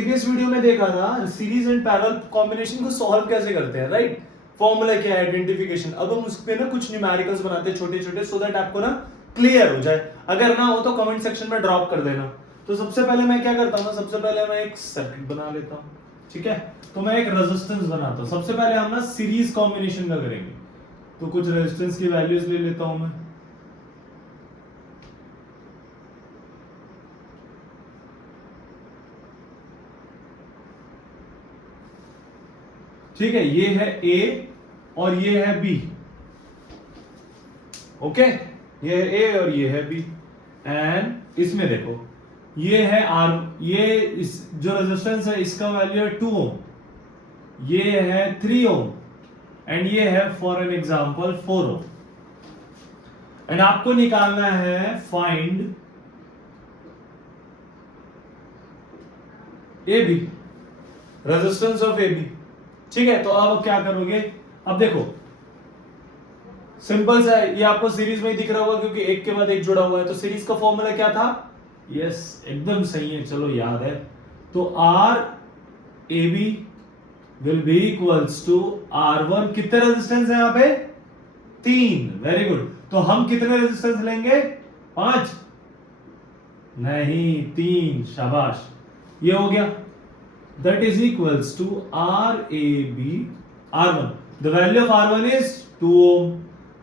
Previous video में देखा था सीरीज एंड पैरेलल कॉम्बिनेशन को सॉल्व कैसे करते हैं, राइट? फॉर्मूला क्या है, आइडेंटिफिकेशन। अब हम उस पे ना कुछ न्यूमेरिकल्स बनाते हैं छोटे छोटे, सो दैट आपको ना क्लियर हो जाए। अगर ना हो तो कमेंट सेक्शन में ड्रॉप कर देना। तो सबसे पहले मैं क्या करता हूँ, सबसे पहले मैं एक सर्किट बना लेता हूँ, ठीक है? तो मैं एक रेजिस्टेंस बनाता हूँ। सबसे पहले हम ना सीरीज कॉम्बिनेशन का करेंगे, तो कुछ रेजिस्टेंस की वैल्यूज ले लेता हूं मैं। ठीक है, ये है ए और ये है बी। ओके, ये है ए और ये है बी। एंड इसमें देखो, ये है आर, ये इस जो रेजिस्टेंस है इसका वैल्यू है 2 ओम, ये है 3 ओम एंड ये है for an example 4 ohm. And आपको निकालना है find A B, resistance of A B. ठीक है, तो अब क्या करोगे? अब देखो सिंपल सा है, ये आपको सीरीज में ही दिख रहा होगा क्योंकि एक के बाद एक जुड़ा हुआ है। तो सीरीज का फॉर्मूला क्या था? यस, एकदम सही है, चलो याद है। तो R A B will be equals to R1। कितने रेजिस्टेंस है यहाँ पे? 3। Very good. तो हम कितने रेजिस्टेंस लेंगे? 5 नहीं, 3। शाबाश, ये हो गया। That is equals to RAB R1. The value of R1 is 2 ohm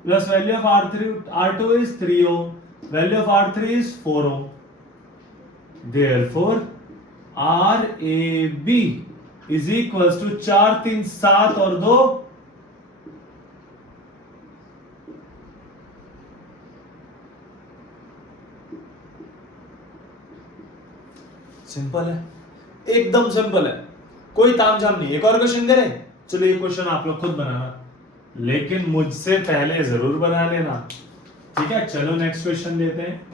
plus value of R2 is 3 ohm. Value of R3 is 4 ohm. Therefore, RAB is equals to 4 3 7 और 2 सिंपल है, एकदम सिंपल है, कोई तामझाम नहीं। एक और क्वेश्चन दे रहे? चलो ये क्वेश्चन आप लोग खुद बनाना, लेकिन मुझसे पहले जरूर बना लेना, ठीक है? चलो नेक्स्ट क्वेश्चन देते हैं।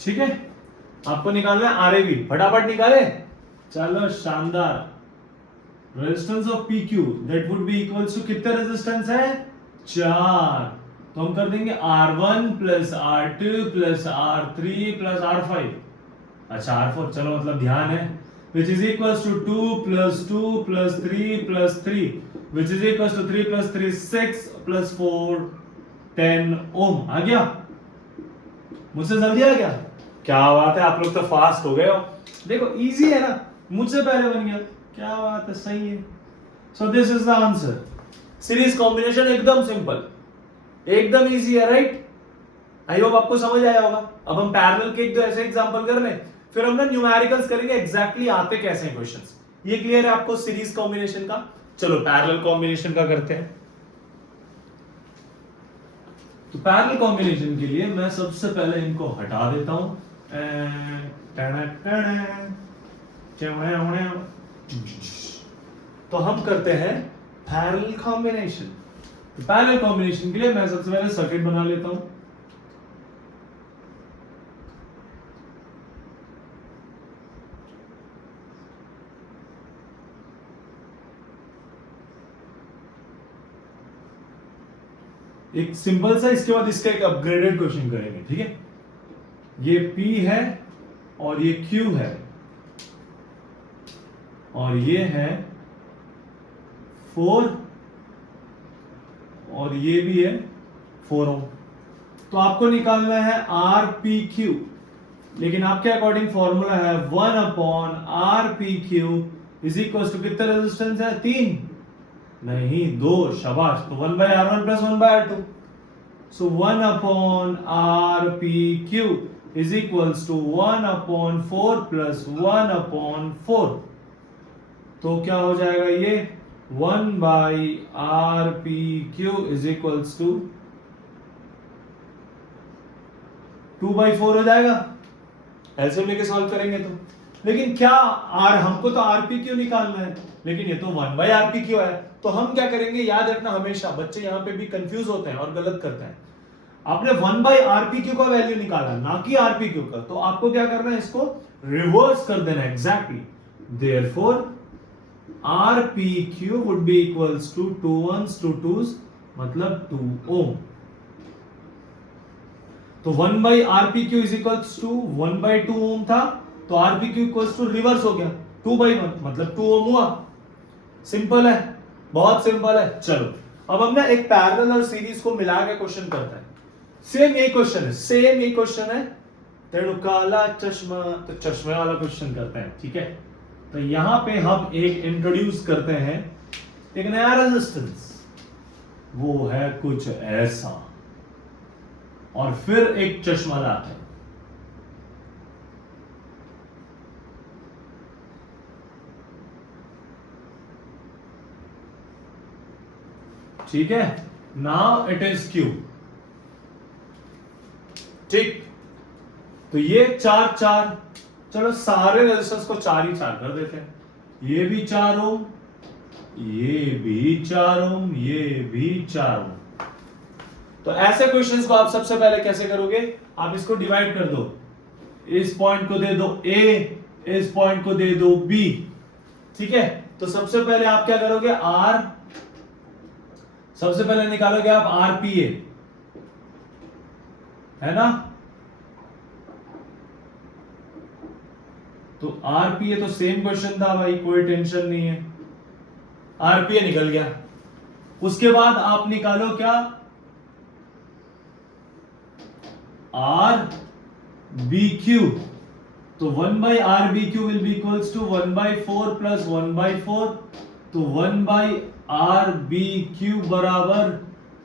ठीक है, आपको निकालना है आरएबी, फटाफट निकाले। चलो शानदार। Resistance of P Q that would be equals to, कितने रेजिस्टेंस है? 4। तो हम कर देंगे R1 plus R2 plus R3 plus R5, अच्छा R4, चलो मतलब ध्यान है, which is equals to 2 plus 2 plus 3 plus 3 which is equals to 3 plus 3 6 plus 4 10 ओम। आ गया? मुझसे जल्दी आ गया? क्या बात है, आप लोग तो फास्ट हो गए हो। देखो इजी है ना, मुझसे पहले बन गया, क्या बात है, सही है। So this is the answer. Series combination एकदम सिंपल, एकदम इजी है, राइट? आई होप आपको समझ आया होगा। अब हम पैरेलल के एक दो ऐसे एग्जांपल कर लें, फिर हम ना न्यूमेरिकल्स करेंगे एग्जैक्टली आते कैसे हैं क्वेश्चंस। ये क्लियर है आपको सीरीज कॉम्बिनेशन का? चलो पैरेलल कॉम्बिनेशन का करते हैं। तो पैरेलल कॉम्बिनेशन के लिए मैं सबसे पहले इनको हटा देता हूं। तो हम करते हैं पैरेलल कॉम्बिनेशन। तो पैरेलल कॉम्बिनेशन के लिए मैं सबसे पहले सर्किट बना लेता हूं। एक सिंपल सा, इसके बाद इसका एक अपग्रेडेड क्वेश्चन करेंगे, ठीक है? ये P है और ये Q है और ये है 4 और ये भी है 4 ओम। तो आपको निकालना है RPQ, लेकिन आपके अकॉर्डिंग फॉर्मूला है 1 upon RPQ is equal to, कितने रेजिस्टेंस है? 3 नहीं, 2। शाबाश। तो 1 by R1 plus 1 by R2, so 1 upon RPQ is equals to 1 upon 4 plus 1 upon 4। तो क्या हो जाएगा ये? 1 by RPQ is equals to 2 by 4 हो जाएगा। एलसीएम लेके सॉल्व करेंगे तो, लेकिन क्या हमको तो RPQ निकालना है, लेकिन ये तो 1 by RPQ है, तो हम क्या करेंगे, याद रखना हमेशा, बच्चे यहाँ पे भी कंफ्यूज होते हैं और गलत करते हैं। आपने 1/RPQ का वैल्यू निकाला, ना कि RPQ का, तो आपको क्या करना है, इसको रिवर्स कर देना exactly. Therefore RPQ would be equals to 2 1s 2 2s, मतलब 2 ओम। तो 1/RPQ इज इक्वल्स टू 1/2 ओम था, तो RPQ इक्वल्स टू रिवर्स हो गया 2/1, मतलब 2 ओम हुआ। सिंपल है, बहुत सिंपल है। चलो अब हम ना एक पैरेलल और सीरीज को मिला के क्वेश्चन करते हैं। सेम यही क्वेश्चन है, सेम यही क्वेश्चन है, तेणु काला चश्मा, तो चश्मे वाला क्वेश्चन करते हैं, ठीक है। तो यहां पे हम एक इंट्रोड्यूस करते हैं एक नया रेजिस्टेंस, वो है कुछ ऐसा, और फिर एक चश्मा लाते हैं। ठीक है, नाउ इट इज Q। ठीक, तो ये 4 4, चलो सारे रेजिस्टेंस को 4 ही 4 कर देते हैं। ये भी 4 ओम, ये भी 4 ओम, ये भी 4 ओम। तो ऐसे क्वेश्चंस को आप सबसे पहले कैसे करोगे, आप इसको डिवाइड कर दो, इस पॉइंट को दे दो A, इस पॉइंट को दे दो B, ठीक है। तो सबसे पहले आप क्या करोगे, सबसे पहले निकालोगे आप RPA, है ना। तो RPA तो सेम क्वेश्चन था भाई, कोई टेंशन नहीं है, RPA निकल गया। उसके बाद आप निकालो क्या, RBQ। तो 1/RBQ will be equals to 1/4 plus 1/4, तो 1/RBQ बराबर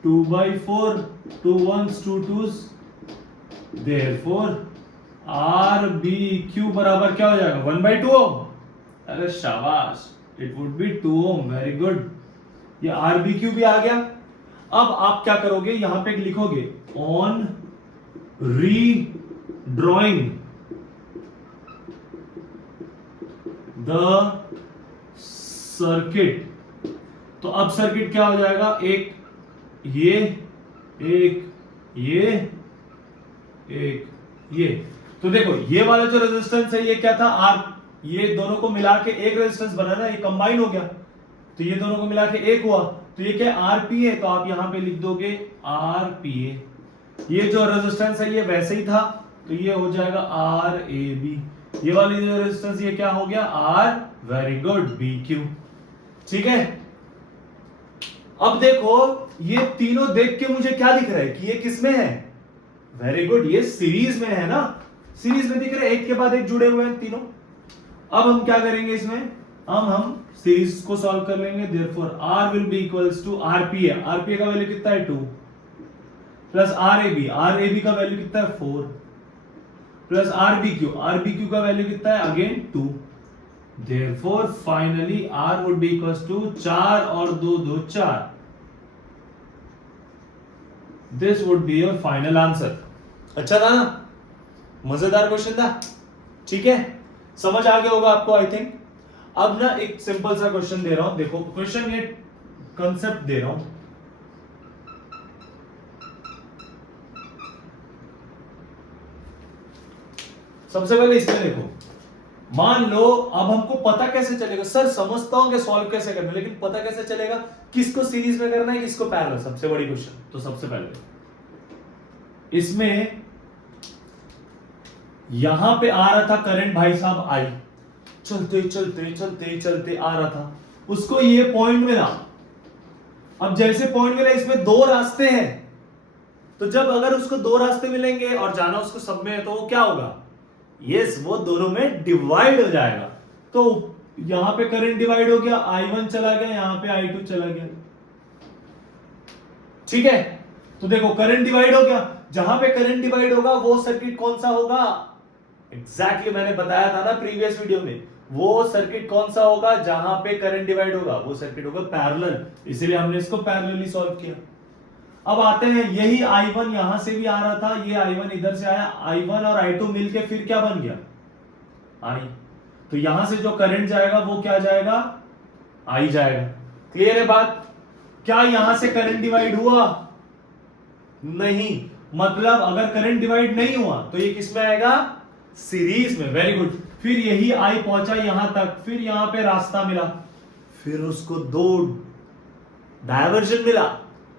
2/4, 2 1s 2 2s, देयरफॉर RBQ बराबर क्या हो जाएगा, 1/2 ओम। अरे शाबाश, it would be 2 ohm, very good. ये RBQ भी आ गया। अब आप क्या करोगे, यहां पे लिखोगे ऑन रीड्रॉइंग द सर्किट। तो अब सर्किट क्या हो जाएगा, एक ये, एक ये। तो देखो ये वाला जो रेजिस्टेंस है ये क्या था, ये दोनों को मिला के एक रेजिस्टेंस बना ना, ये कंबाइन हो गया, तो ये दोनों को मिला के एक हुआ, तो ये क्या RPA, तो आप यहां पे लिख दोगे RPA। ये जो रेजिस्टेंस है ये वैसे ही था, तो ये हो जाएगा RAB। ये वाली जो रेजिस्टेंस ये क्या हो गया, वेरी गुड, BQ। ठीक है, अब देखो ये तीनों देख के मुझे क्या दिख रहा है कि ये किसमें है, वेरी गुड, ये सीरीज में है ना, सीरीज में दिख रहे हैं, एक के बाद एक जुड़े हुए हैं तीनों। अब हम क्या करेंगे इसमें, हम सीरीज को सॉल्व कर लेंगे। Therefore R will be equals to RPA, RPA का वैल्यू कितना है 2, प्लस RAB का वैल्यू कितना है 4, प्लस RBQ का वैल्यू कितना है again 2। Therefore finally R would be equals to 4 और 2 2 4। This would be your final answer. अच्छा था ना, मजेदार क्वेश्चन था, ठीक है, समझ आ गया होगा आपको आई थिंक। अब ना एक सिंपल सा क्वेश्चन दे रहा हूं, देखो क्वेश्चन, ये कंसेप्ट दे रहा हूं। सबसे पहले इसमें देखो, मान लो अब हमको पता कैसे चलेगा, सर समझता हूं कि सॉल्व कैसे करना है, लेकिन पता कैसे चलेगा किसको सीरीज में करना है किसको पैरेलल, सबसे बड़ी क्वेश्चन। तो सबसे पहले इसमें यहां पे आ रहा था करंट भाई साहब आई, चलते चलते चलते चलते आ रहा था, उसको ये पॉइंट मिला। अब जैसे पॉइंट मिला, इसमें दो रास्ते हैं, तो जब अगर उसको दो रास्ते मिलेंगे और जाना उसको सब में है, तो वो क्या होगा, यस, वो दोनों में डिवाइड हो जाएगा। तो यहां पे करंट डिवाइड हो गया, I1 चला गया, यहां पे I2 चला गया, ठीक है। तो देखो करंट डिवाइड हो गया, जहां पे करंट डिवाइड होगा वो सर्किट कौन सा होगा, एग्जैक्टली मैंने बताया था ना प्रीवियस वीडियो में, वो सर्किट कौन सा होगा जहां पे करंट डिवाइड होगा, वो सर्किट होगा पैरेलल, इसीलिए हमने इसको पैरेलली सॉल्व किया। अब आते हैं, यही I1 यहां से भी आ रहा था, ये I1 इधर से आया, I1 और I2 मिलके फिर क्या बन गया, I। तो यहां से जो करंट जाएगा वो क्या जाएगा, I जाएगा। क्लियर है बात? क्या यहां से करंट डिवाइड हुआ? नहीं, मतलब अगर करंट डिवाइड नहीं हुआ तो ये किस में आएगा? सीरीज में। Very good. फिर यही आई पहुंचा यहां तक, फिर यहां पे रास्ता मिला, फिर उसको दो डायवर्जन मिला,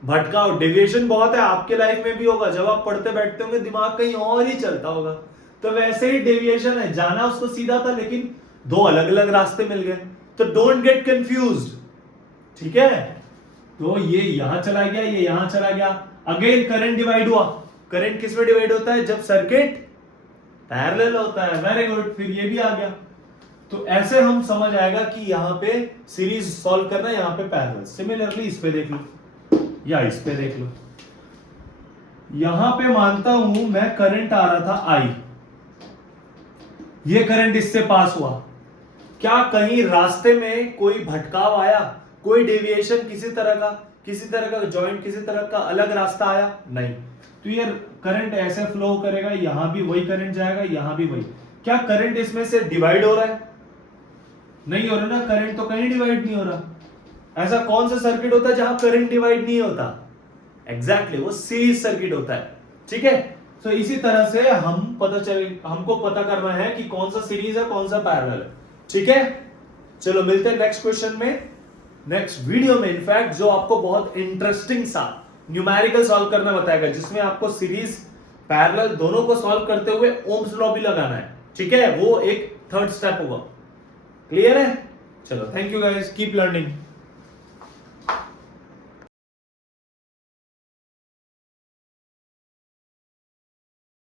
भटकाव, डेविएशन बहुत है, आपके लाइफ में भी होगा। जब आप पढ़ते बैठते होंगे दिमाग कहीं और ही चलता होगा, तो वैसे ही डेविएशन है, जाना उसको सीधा था लेकिन दो अलग अलग रास्ते मिल गए। तो डोंट गेट कंफ्यूज्ड, ठीक है? तो ये यहां चला गया, ये यहां चला गया। अगेन करंट डिवाइड हुआ। करंट किस में डिवाइड होता है? जब सर्किट पैरेलल होता है। Very good. फिर ये भी आ गया। तो ऐसे हम समझ आएगा कि यहां पे सीरीज सॉल्व करना है, यहां पे पैरेलल। सिमिलरली इस पे देख लो या इस पे देख लो। यहां पे मानता हूं मैं करंट आ रहा था आई, ये करंट इससे पास हुआ। क्या कहीं रास्ते में कोई भटकाव आया? कोई डेविएशन किसी तरह का जॉइंट, किसी तरह का अलग रास्ता आया? नहीं। तो ये करंट ऐसे फ्लो करेगा, यहां भी वही करंट जाएगा, यहां भी वही। क्या करंट इसमें से डिवाइड हो रहा है? नहीं हो रहा ना, करंट तो कहीं डिवाइड नहीं हो रहा। ऐसा कौन सा सर्किट होता है जहां करंट डिवाइड नहीं होता? एग्जैक्टली, वो सीरीज सर्किट होता है। ठीक है? तो इसी तरह से हमको पता करना है कि कौन सा सीरीज है, कौन सा पैरेलल है। ठीक है? चलो मिलते हैं नेक्स्ट क्वेश्चन में, नेक्स्ट वीडियो में। इनफैक्ट जो आपको बहुत इंटरेस्टिंग सा न्यूमेरिकल सॉल्व करना बताएगा, जिसमें आपको सीरीज पैरेलल दोनों को सॉल्व करते हुए ओम्स लॉ भी लगाना है। ठीक है? वो एक थर्ड स्टेप होगा। क्लियर है? चलो, thank you guys, keep learning.